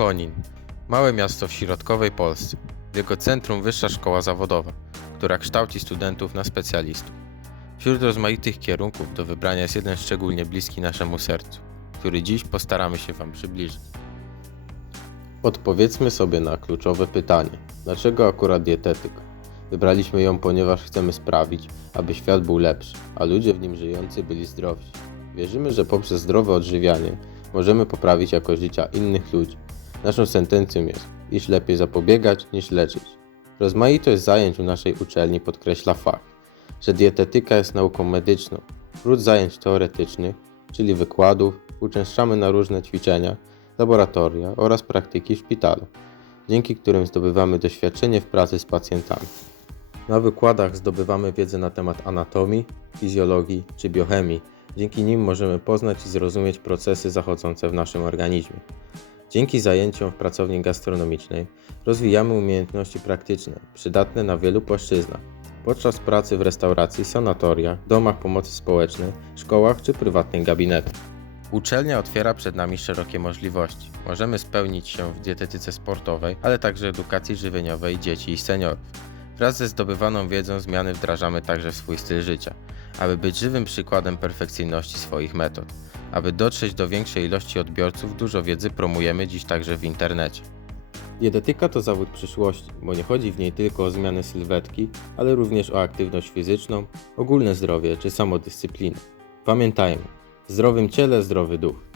Konin. Małe miasto w środkowej Polsce. W jego centrum wyższa szkoła zawodowa, która kształci studentów na specjalistów. Wśród rozmaitych kierunków do wybrania jest jeden szczególnie bliski naszemu sercu, który dziś postaramy się Wam przybliżyć. Odpowiedzmy sobie na kluczowe pytanie: dlaczego akurat dietetyka? Wybraliśmy ją, ponieważ chcemy sprawić, aby świat był lepszy, a ludzie w nim żyjący byli zdrowsi. Wierzymy, że poprzez zdrowe odżywianie możemy poprawić jakość życia innych ludzi. Naszą sentencją jest, iż lepiej zapobiegać niż leczyć. Rozmaitość zajęć u naszej uczelni podkreśla fakt, że dietetyka jest nauką medyczną. Wśród zajęć teoretycznych, czyli wykładów, uczęszczamy na różne ćwiczenia, laboratoria oraz praktyki w szpitalu, dzięki którym zdobywamy doświadczenie w pracy z pacjentami. Na wykładach zdobywamy wiedzę na temat anatomii, fizjologii czy biochemii. Dzięki nim możemy poznać i zrozumieć procesy zachodzące w naszym organizmie. Dzięki zajęciom w pracowni gastronomicznej rozwijamy umiejętności praktyczne, przydatne na wielu płaszczyznach. Podczas pracy w restauracji, sanatoriach, domach pomocy społecznej, szkołach czy prywatnych gabinetach. Uczelnia otwiera przed nami szerokie możliwości. Możemy spełnić się w dietetyce sportowej, ale także edukacji żywieniowej dzieci i seniorów. Wraz ze zdobywaną wiedzą zmiany wdrażamy także w swój styl życia, aby być żywym przykładem perfekcyjności swoich metod. Aby dotrzeć do większej ilości odbiorców, dużo wiedzy promujemy dziś także w internecie. Dietetyka to zawód przyszłości, bo nie chodzi w niej tylko o zmianę sylwetki, ale również o aktywność fizyczną, ogólne zdrowie czy samodyscyplinę. Pamiętajmy, w zdrowym ciele zdrowy duch.